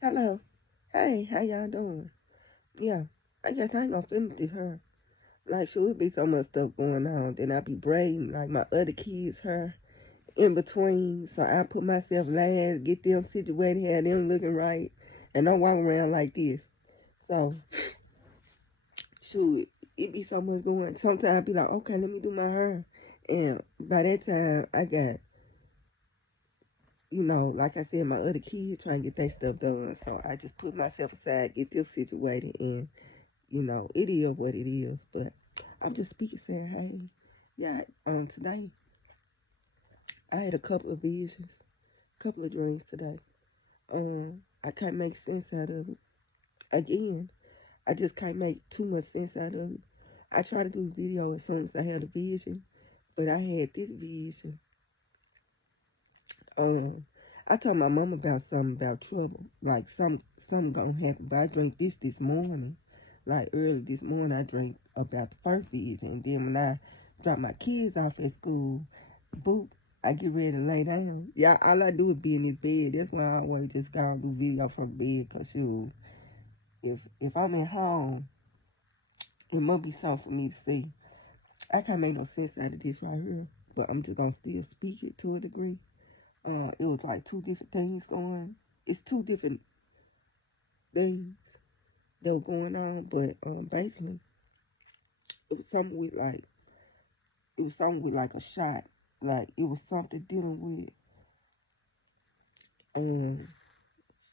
Hello. Hey, how y'all doing? Yeah, I guess I ain't gonna finish this her. Like, should be so much stuff going on. Then I be braiding like my other kids her in between. So I put myself last, get them situated, have them looking right, and don't walk around like this. So, shoot, it be so much going. Sometimes I be like, okay, let me do my hair. And by that time, I got, like I said, my other kids trying to get their stuff done. So I just put myself aside, get them situated, and it is what it is. But I'm just speaking, saying, hey, yeah, today I had a couple of visions, a couple of dreams today. I can't make sense out of it. Again, I just can't make too much sense out of it. I try to do video as soon as I had a vision, but I had this vision. Um, I told my mom about something about trouble, like something gonna happen. But I drank this morning, like early this morning. I drank about the first vision, and then when I drop my kids off at school, boop, I get ready to lay down. Yeah, all I do is be in this bed. That's why I always just go and do video from bed. Cause shoot, if I'm at home, it must be something for me to see. I can't make no sense out of this right here, but I'm just gonna still speak it to a degree. It was like two different things going. It's two different things that were going on, but basically it was something with like a shot. Like it was something dealing with um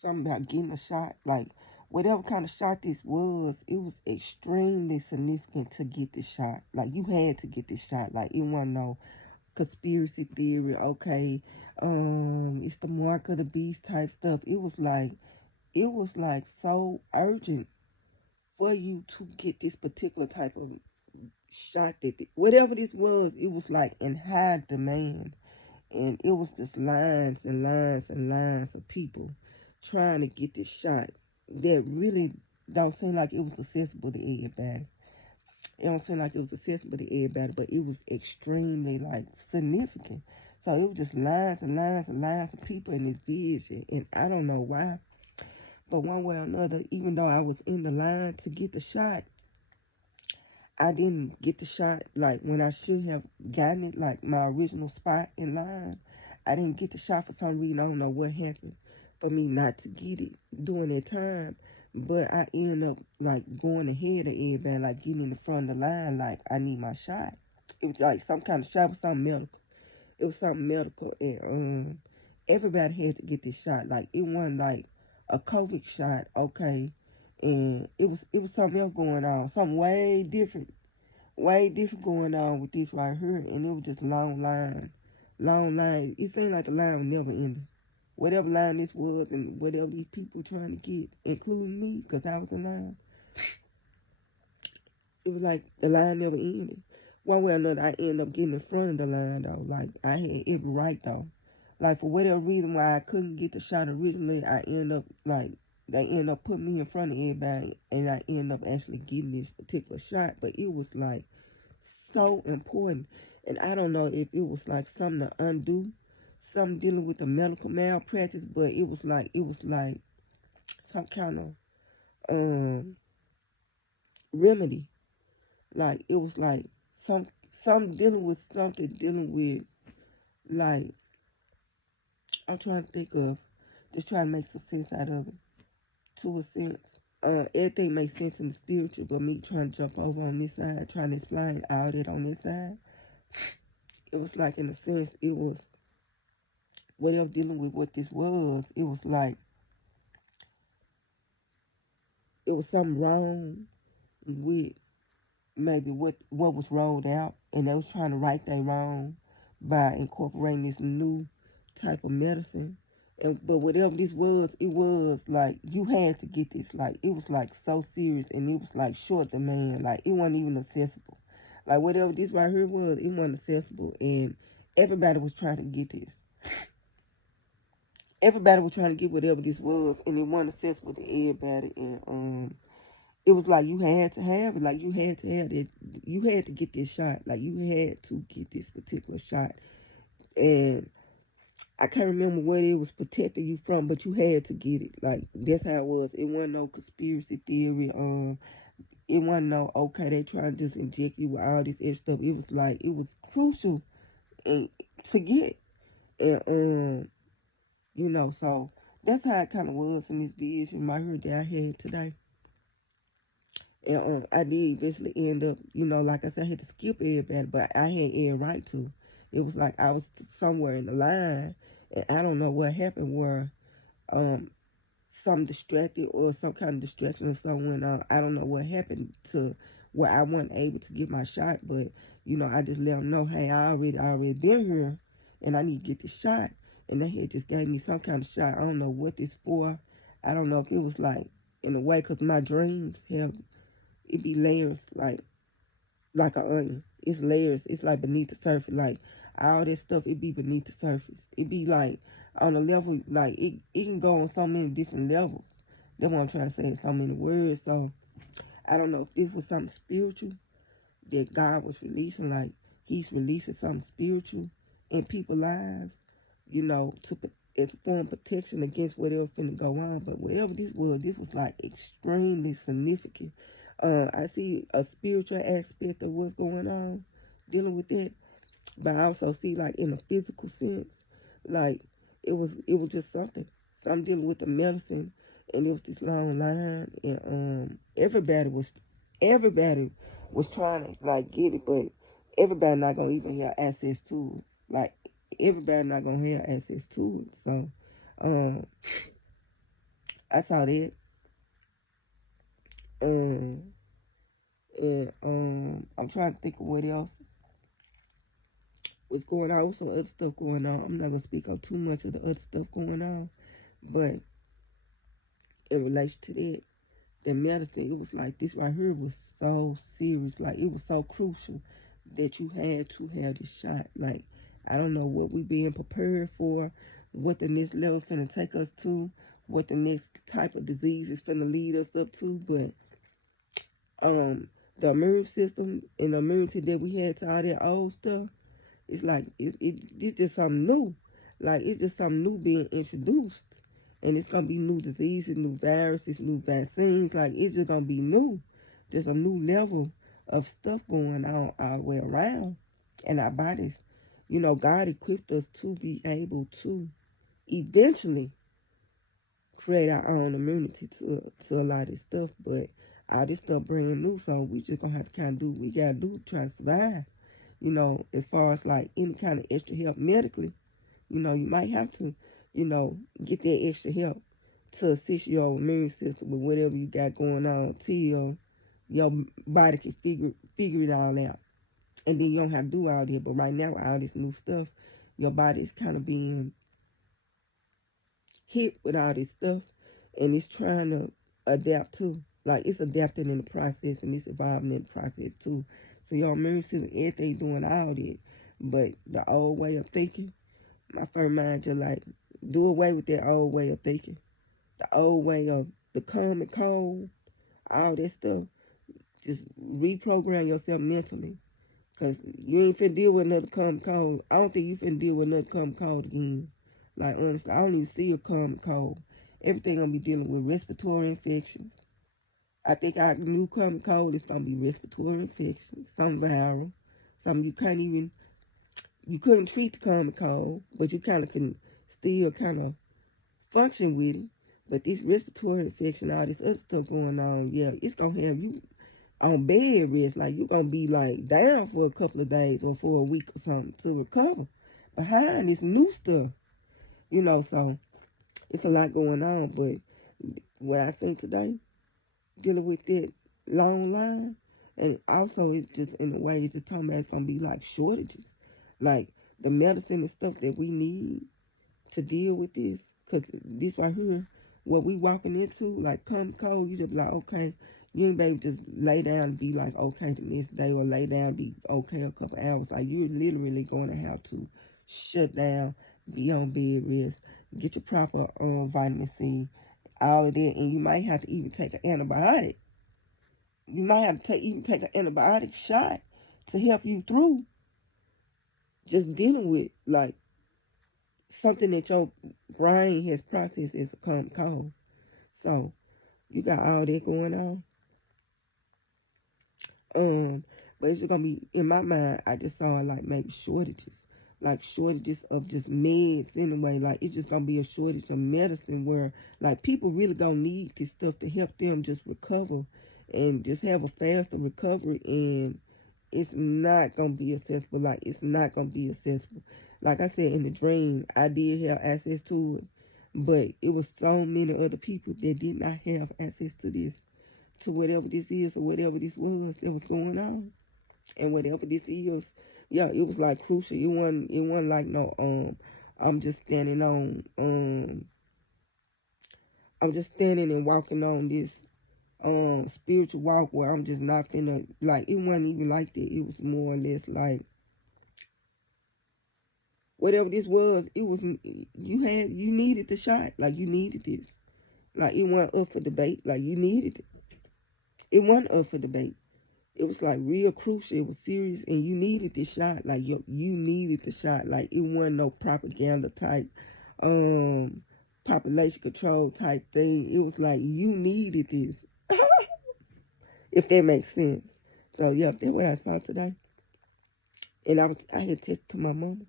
something about getting a shot. Like whatever kind of shot this was, it was extremely significant to get the shot. Like you had to get this shot. Like it wasn't no conspiracy theory. Okay, it's the mark of the beast type stuff. It was like so urgent for you to get this particular type of shot that whatever this was, it was like in high demand, and it was just lines and lines and lines of people trying to get this shot that really don't seem like it was accessible to everybody. It don't seem like it was accessible to everybody, but it was extremely like significant. So it was just lines and lines and lines of people in this vision, and I don't know why. But one way or another, even though I was in the line to get the shot, I didn't get the shot like when I should have gotten it, like my original spot in line. I didn't get the shot for some reason. I don't know what happened for me not to get it during that time. But I ended up like going ahead of everybody, like getting in the front of the line, like I need my shot. It was like some kind of shot, was something medical. It was something medical, and everybody had to get this shot. Like it wasn't like a COVID shot, okay, and it was something else going on, something way different going on with this right here, and it was just long line. It seemed like the line was never ending. Whatever line this was, and whatever these people were trying to get, including me, because I was in line, it was like the line never ended. One way or another, I ended up getting in front of the line though. Like I had it right though. Like for whatever reason why I couldn't get the shot originally, I ended up like they ended up putting me in front of everybody, and I ended up actually getting this particular shot. But it was like so important, and I don't know if it was like something to undo, something dealing with the medical malpractice, but it was like some kind of remedy. Like it was like some some dealing with something dealing with like I'm trying to think of just trying to make some sense out of it to a sense. Everything makes sense in the spiritual, but me trying to jump over on this side, trying to explain all that on this side, it was like in a sense it was whatever dealing with what this was. It was like it was something wrong with maybe what was rolled out, and they was trying to right their wrong by incorporating this new type of medicine. And but whatever this was, it was like you had to get this. Like it was like so serious, and it was like short demand. Like it wasn't even accessible. Like whatever this right here was, it wasn't accessible, and everybody was trying to get this. Everybody was trying to get whatever this was, and it wasn't accessible to everybody. And it was like you had to have it. Like you had to have it. You had to get this shot. Like you had to get this particular shot. And I can't remember what it was protecting you from, but you had to get it. Like that's how it was. It wasn't no conspiracy theory. It wasn't no okay. They trying to just inject you with all this extra stuff. It was like it was crucial and to get. And so that's how it kind of was in this vision right here that I had today. And I did eventually end up, like I said, I had to skip everybody, but I had every right to. It was like I was somewhere in the line, and I don't know what happened where um some distracted or some kind of distraction or something went on. I don't know what happened to where I wasn't able to get my shot, but I just let them know, hey, I already been here, and I need to get the shot. And they had just gave me some kind of shot. I don't know what this for. I don't know if it was like in a way, cause my dreams have it be layers like an onion. It's layers. It's like beneath the surface. Like all this stuff, it be beneath the surface. It be like on a level, like it can go on so many different levels. That's what I'm trying to say in so many words. So I don't know if this was something spiritual that God was releasing, like He's releasing something spiritual in people's lives, to as a form of protection against whatever finna go on. But whatever this was like extremely significant. I see a spiritual aspect of what's going on, dealing with that, but I also see like in a physical sense, like it was just something. So I'm dealing with the medicine, and it was this long line, and everybody was trying to like get it, but everybody not gonna even have access to it. Like everybody not gonna have access to it. So um, I saw that. Um, and I'm trying to think of what else was going on. Some other stuff going on. I'm not gonna speak on too much of the other stuff going on, but in relation to that, the medicine, it was like this right here was so serious. Like it was so crucial that you had to have this shot. Like I don't know what we being prepared for, what the next level finna take us to, what the next type of disease is finna lead us up to, but the immune system and the immunity that we had to all that old stuff, it's like it's just something new. Like it's just something new being introduced. And it's gonna be new diseases, new viruses, new vaccines. Like it's just gonna be new. There's a new level of stuff going on all the way around. And our bodies, God equipped us to be able to eventually create our own immunity to a lot of this stuff. But all this stuff brand new, so we just gonna have to kind of do what we gotta do to try to survive. As far as like any kind of extra help medically, you might have to, get that extra help to assist your immune system with whatever you got going on till your body can figure it all out. And then you don't have to do all that. But right now, with all this new stuff, your body is kind of being hit with all this stuff, and it's trying to adapt too. Like it's adapting in the process, and it's evolving in the process too. So your immune system, everything doing all that, but the old way of thinking, my first mind just like do away with that old way of thinking, the old way of the common cold, all that stuff. Just reprogram yourself mentally, cause you ain't finna deal with another common cold. I don't think you finna deal with another common cold again. Like honestly, I don't even see a common cold. Everything gonna be dealing with respiratory infections. I think our new common cold is gonna be respiratory infections, some viral, some you couldn't treat the common cold, but you kind of can still kind of function with it. But this respiratory infection, all this other stuff going on, yeah, it's gonna have you on bed rest. Like you're gonna be like down for a couple of days or for a week or something to recover behind this new stuff. So it's a lot going on. But what I seen today, dealing with that long line, and also it's just in a way, it's just talking about it's gonna be like shortages, like the medicine and stuff that we need to deal with this. Because this right here, what we walking into, like come cold, you just be like, okay, you ain't able to just lay down and be like, okay, the next day, or lay down and be okay a couple hours. Like you're literally going to have to shut down, be on bed rest, get your proper vitamin C, all of that, and you might have to even take an antibiotic. You might have to even take an antibiotic shot to help you through just dealing with like something that your brain has processed as a common cold. So you got all that going on. But it's just gonna be in my mind. I just saw like maybe shortages, like shortages of just meds anyway. Like it's just gonna be a shortage of medicine where like people really gonna need this stuff to help them just recover and just have a faster recovery. And it's not gonna be accessible. Like it's not gonna be accessible. Like I said in the dream, I did have access to it, but it was so many other people that did not have access to this, to whatever this is or whatever this was that was going on. And whatever this is, yeah, it was like crucial. It wasn't like no I'm just standing on I'm just standing and walking on this spiritual walk where I'm just not finna, like it wasn't even like that. It was more or less like whatever this was, it was you needed the shot. Like you needed this. Like it wasn't up for debate. Like you needed it. It wasn't up for debate. It was like real crucial. It was serious, and you needed the shot. Like you needed the shot. Like it wasn't no propaganda type, um, population control type thing. It was like you needed this, if that makes sense. So yeah, that's what I saw today. And I had texted to my mama,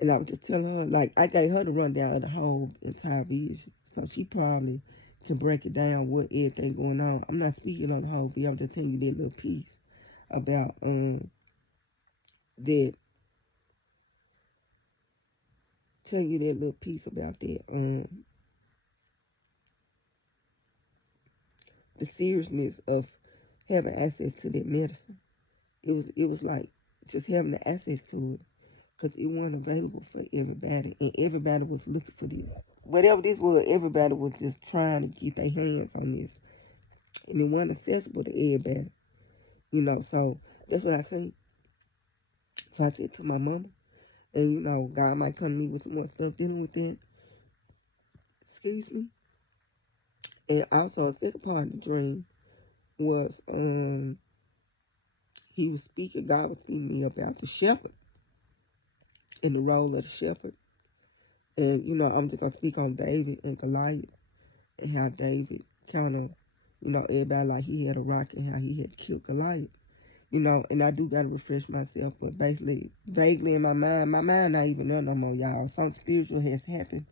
and I was just telling her, like I gave her the rundown of the whole entire vision, so she probably can break it down what everything going on. I'm not speaking on the whole vision. I'm just telling you that little piece about that tell you that little piece about that the seriousness of having access to that medicine. It was like just having the access to it because it wasn't available for everybody, and everybody was looking for this. Whatever this was, everybody was just trying to get their hands on this, and it wasn't accessible to everybody. So that's what I said. So I said to my mama, and God might come to me with some more stuff dealing with that. Excuse me. And also a second part of the dream was he was speaking, God was speaking to me about the shepherd and the role of the shepherd. And, I'm just going to speak on David and Goliath and how David kind of, everybody like he had a rock and how he had killed Goliath. And I do got to refresh myself, but basically, vaguely in my mind not even there no more, y'all. Something spiritual has happened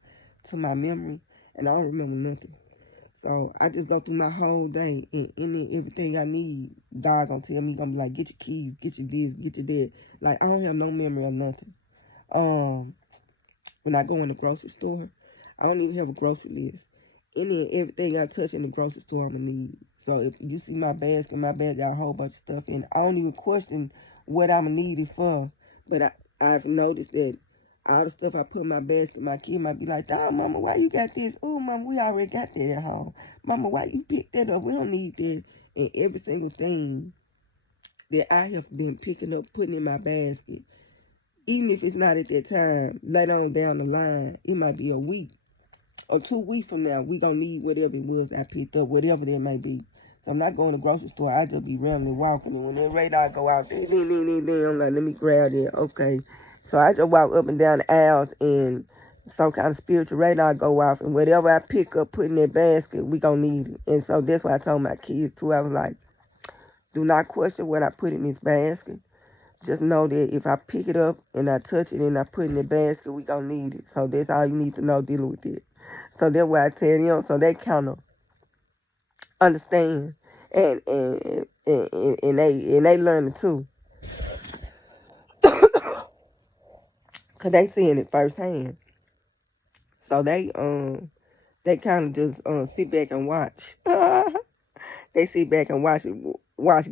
to my memory, and I don't remember nothing. So I just go through my whole day, and everything I need, God gonna tell me, gonna be like, get your keys, get your this, get your that. Like I don't have no memory of nothing. When I go in the grocery store, I don't even have a grocery list. Any and everything I touch in the grocery store, I'm gonna need. So if you see my bag got a whole bunch of stuff in. I don't even question what I'm gonna need it for. But I've noticed that all the stuff I put in my basket, my kid might be like, "Dad, Mama, why you got this? Oh, Mama, we already got that at home. Mama, why you picked that up? We don't need that." And every single thing that I have been picking up, putting in my basket, even if it's not at that time, later on down the line, it might be a week or 2 weeks from now, we gonna need whatever it was I picked up, whatever that may be. So I'm not going to the grocery store. I just be rambling, walking, and when that radar go out, ding, ding, ding, ding, ding, I'm like, let me grab that. Okay. So I just walk up and down the aisles, and some kind of spiritual radar go off, and whatever I pick up, put in that basket, we gonna need it. And so that's why I told my kids too. I was like, do not question what I put in this basket. Just know that if I pick it up and I touch it and I put it in the basket, we gonna need it. So that's all you need to know dealing with it. So that's why I tell them. So they kind of understand, and they learn it too, cause they seeing it firsthand. So they kind of just sit back and watch. They sit back and watch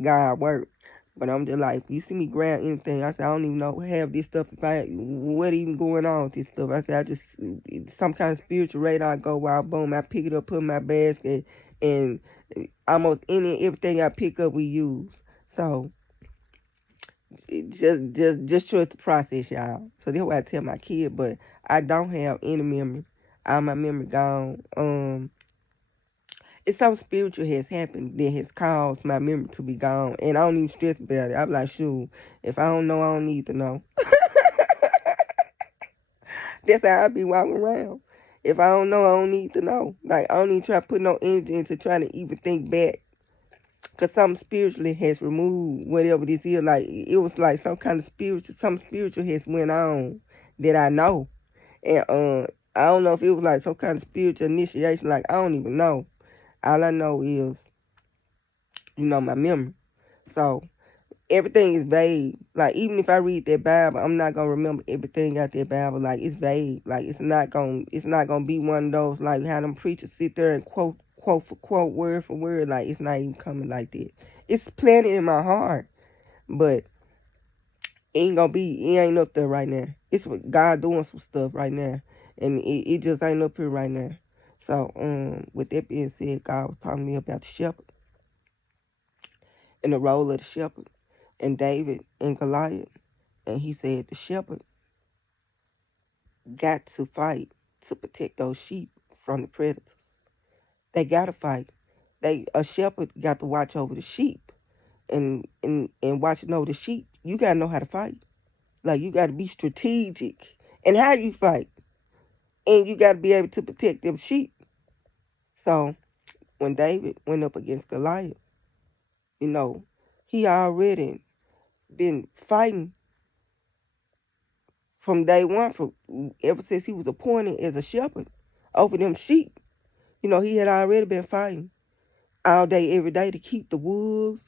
God work. But I'm just like, you see me grab anything, I said, I don't even know have this stuff. What even going on with this stuff? I said, I just some kind of spiritual radar go wild, boom. I pick it up, put it in my basket, and almost everything I pick up we use. So just trust the process, y'all. So that's what I tell my kid. But I don't have any memory. All my memory gone. It's something spiritual has happened that has caused my memory to be gone, and I don't even stress about it. I'm like, shoot, if I don't know, I don't need to know. That's how I be walking around. If I don't know, I don't need to know. Like, I don't even try to put no energy into trying to even think back. Because something spiritually has removed whatever this is. Like, it was like some kind of some spiritual has went on that I know. And I don't know if it was like some kind of spiritual initiation. Like, I don't even know. All I know is, my memory. So, everything is vague. Like, even if I read that Bible, I'm not gonna remember everything out that Bible. Like, it's vague. Like, it's not gonna be one of those like how them preachers sit there and quote for quote, word for word. Like, it's not even coming like that. It's planted in my heart, but it ain't up there right now. It's what God doing some stuff right now, and it just ain't up here right now. So, with that being said, God was talking to me about the shepherd and the role of the shepherd and David and Goliath. And he said the shepherd got to fight to protect those sheep from the predators. They got to fight. A shepherd got to watch over the sheep, and watching over the sheep, you got to know how to fight. Like, you got to be strategic and how you fight, and you got to be able to protect them sheep. So when David went up against Goliath, he already been fighting from day one, from ever since he was appointed as a shepherd over them sheep. He had already been fighting all day, every day to keep the wolves.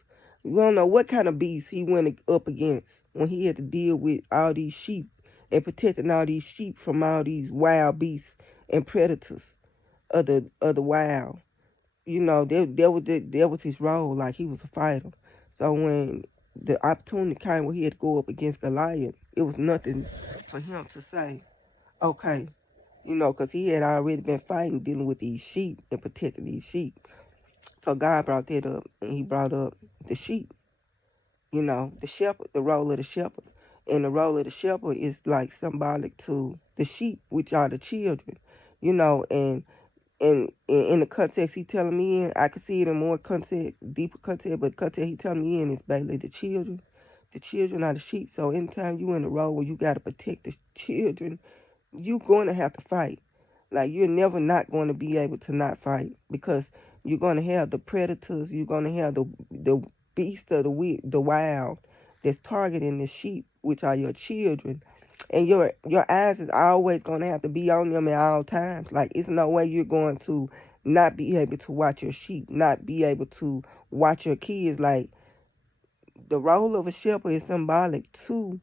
We don't know what kind of beast he went up against when he had to deal with all these sheep and protecting all these sheep from all these wild beasts and predators of the wild. That was his role. Like, he was a fighter. So when the opportunity came where he had to go up against Goliath, it was nothing for him to say, okay, because he had already been fighting, dealing with these sheep and protecting these sheep. So God brought that up, and he brought up the sheep, the shepherd, the role of the shepherd. And the role of the shepherd is like symbolic to the sheep, which are the children, and in the context he telling me in, I can see it in more context, deeper context, but the context he telling me in is basically the children. The children are the sheep. So anytime you in a role where you got to protect the children, you're going to have to fight. Like, you're never not going to be able to not fight, because you're going to have the predators, you're going to have the beasts of the wild that's targeting the sheep, which are your children. And your eyes is always going to have to be on them at all times. Like, it's no way you're going to not be able to watch your sheep, not be able to watch your kids. Like, the role of a shepherd is symbolic to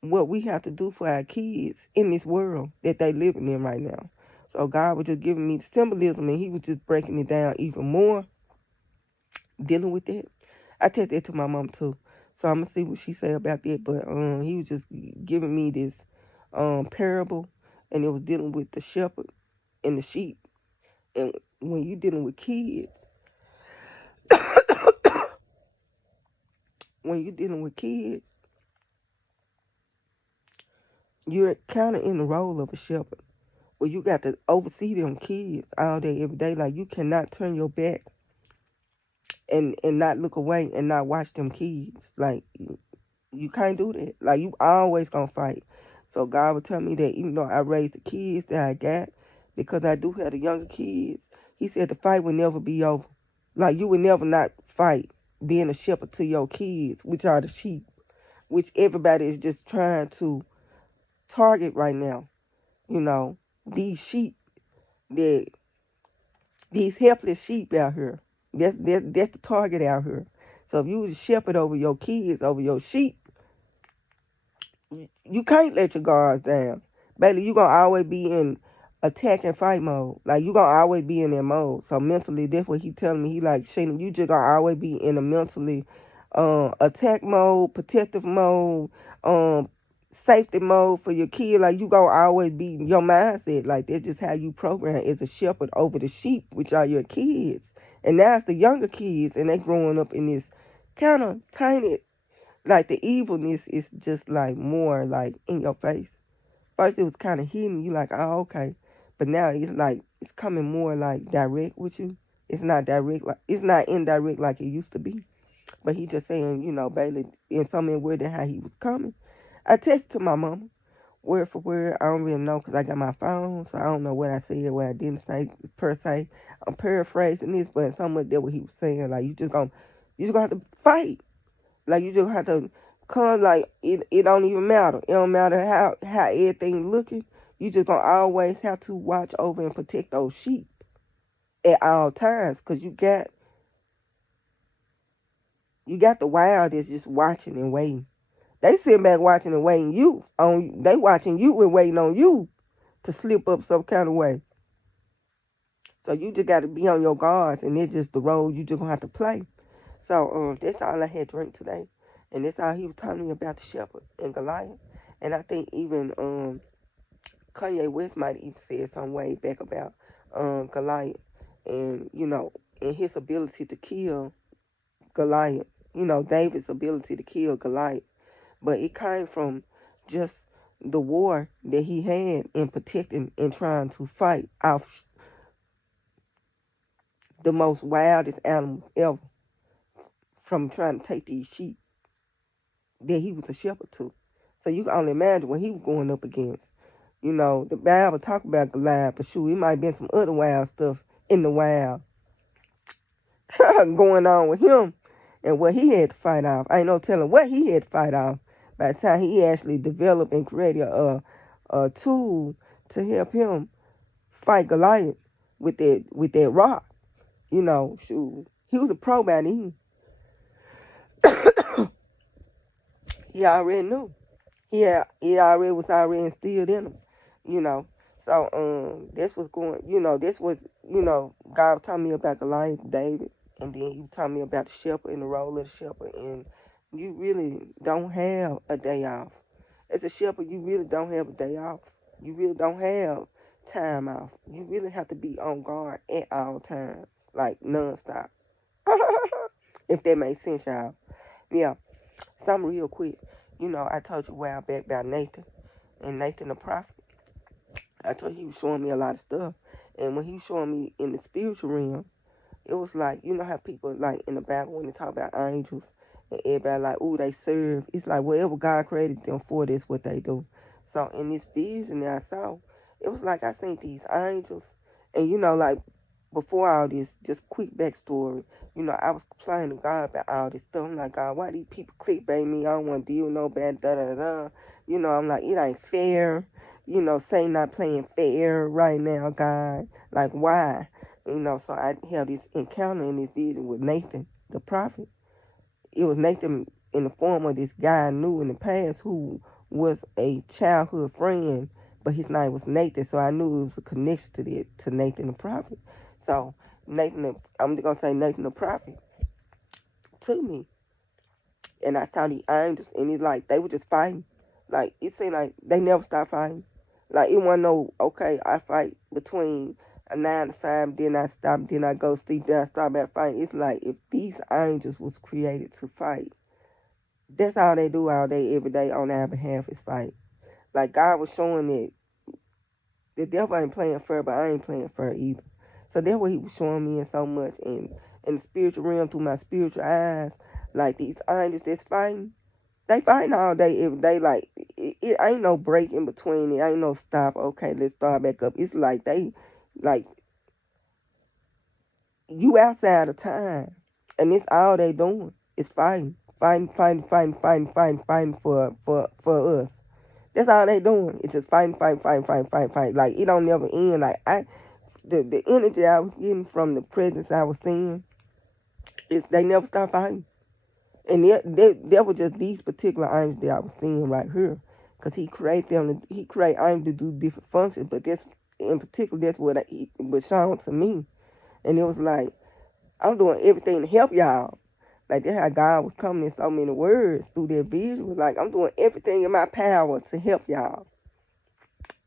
what we have to do for our kids in this world that they living in right now. So God was just giving me the symbolism, and he was just breaking it down even more, dealing with that. I take that to my mom too. So I'm going to see what she say about that. But he was just giving me this parable, and it was dealing with the shepherd and the sheep. And when you're dealing with kids, you're kind of in the role of a shepherd, where you got to oversee them kids all day, every day. Like, you cannot turn your back and not look away and not watch them kids. Like, you can't do that. Like, you always gonna fight. So God would tell me that even though I raised the kids that I got, because I do have the younger kids, he said the fight will never be over. Like, you would never not fight being a shepherd to your kids, which are the sheep, which everybody is just trying to target right now. These sheep, that these helpless sheep out here. That's the target out here. So if you was a shepherd over your kids, over your sheep, you can't let your guards down. Basically, you're going to always be in attack and fight mode. Like, you're going to always be in that mode. So mentally, that's what he telling me. He like, Shayna, you just going to always be in a mentally attack mode, protective mode, safety mode for your kid. Like, you going to always be your mindset. Like, that's just how you program as a shepherd over the sheep, which are your kids. And now it's the younger kids, and they growing up in this kind of tiny, like, the evilness is just like more like in your face. First it was kind of hidden. You like, oh, okay. But now it's like, it's coming more like direct with you. It's not direct, like, it's not indirect like it used to be. But he just saying, Bailey, in some way than how he was coming. I texted to my mama word for word. I don't really know because I got my phone, so I don't know what I said, what I didn't say per se. I'm paraphrasing this, but somewhat that what he was saying. Like you just gonna have to fight. Like you just have to come. Like it don't even matter. It don't matter how everything looking. You just gonna always have to watch over and protect those sheep at all times, cause you got the wild that's just watching and waiting. They sitting back watching and waiting they watching you and waiting on you to slip up some kind of way. So you just got to be on your guards, and it's just the role you just gonna have to play. So that's all I had to drink today, and that's all he was telling me about the shepherd and Goliath. And I think even Kanye West might even said some way back about Goliath, and and his ability to kill Goliath. David's ability to kill Goliath, but it came from just the war that he had in protecting and trying to fight off the most wildest animals ever from trying to take these sheep that he was a shepherd to. So you can only imagine what he was going up against. The Bible talk about Goliath, but shoot, it might have been some other wild stuff in the wild going on with him and what he had to fight off. I ain't no telling what he had to fight off by the time he actually developed and created a tool to help him fight Goliath with that rock. Shoot, he was a pro by then. He already knew. It already was already instilled in him. You know. So this was going. This was God taught me about Goliath, David, and then he taught me about the shepherd and the role of the shepherd. And you really don't have a day off. As a shepherd, you really don't have a day off. You really don't have time off. You really have to be on guard at all times, like nonstop. If that makes sense, y'all. Yeah. Something real quick. I told you a while back about Nathan and Nathan the prophet. I told you he was showing me a lot of stuff. And when he was showing me in the spiritual realm, it was like, how people, like, in the Bible, when they talk about angels, and everybody like, ooh, they serve. It's like, whatever God created them for, that's what they do. So, in this vision that I saw, it was like I seen these angels. And, like, before all this, just quick backstory, I was complaining to God about all this stuff. I'm like, God, why these people clickbait me? I don't want to deal with no bad, da-da-da-da. I'm like, it ain't fair. Say not playing fair right now, God. Like, why? So I had this encounter in this vision with Nathan, the prophet. It was Nathan in the form of this guy I knew in the past who was a childhood friend, but his name was Nathan, so I knew it was a connection to Nathan the prophet. So I'm just gonna say Nathan the prophet to me, and I saw the angels, and it's like they were just fighting. Like it seemed like they never stopped fighting. Like it wasn't no okay. I fight between a 9 to 5, then I stop, then I go sleep, then I start back fighting. It's like if these angels was created to fight, that's all they do all day, every day on our behalf is fight. Like God was showing that the devil ain't playing fair, but I ain't playing fair either. So that's what he was showing me in so much in the spiritual realm through my spiritual eyes. Like these angels that's fighting, they fighting all day, every day. Like it ain't no break in between. It ain't no stop. Okay, let's start back up. It's like like you outside of time, and it's all they doing is fighting, fighting for us. That's all they doing. It's just fighting. Like it don't never end. Like the energy I was getting from the presence I was seeing is they never stop fighting. And that was just these particular angels that I was seeing right here, because he created them. He created angels to do different functions, but that's in particular that's what he was shown to me, and it was like I'm doing everything to help y'all. Like that's how God was coming in so many words through that vision. It was like I'm doing everything in my power to help y'all.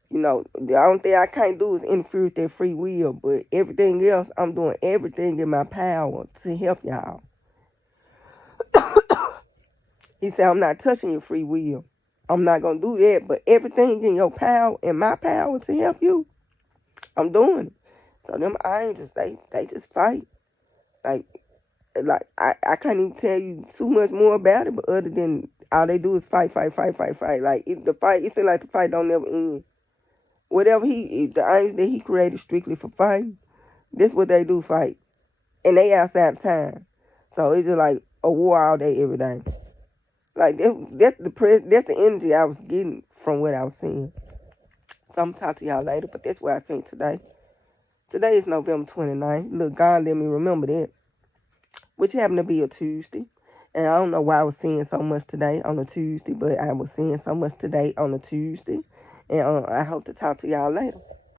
The only thing I can't do is interfere with their free will, but everything else, I'm doing everything in my power to help y'all. He said, I'm not touching your free will. I'm not going to do that, but everything in your power, in my power to help you, I'm doing it. So them angels, they just fight. Like I can't even tell you too much more about it, but other than all they do is fight, fight, fight, fight, fight. Like the fight, it seems like the fight don't never end. Whatever the angels that he created strictly for fighting, that's what they do, fight. And they outside of time. So it's just like a war all day, every day. Like that's the energy I was getting from what I was seeing. So I'm gonna talk to y'all later, but that's what I seen today. Today is November 29th. Look, God let me remember that, which happened to be a Tuesday. And I don't know why I was seeing so much today on a Tuesday, but I was seeing so much today on a Tuesday. And I hope to talk to y'all later.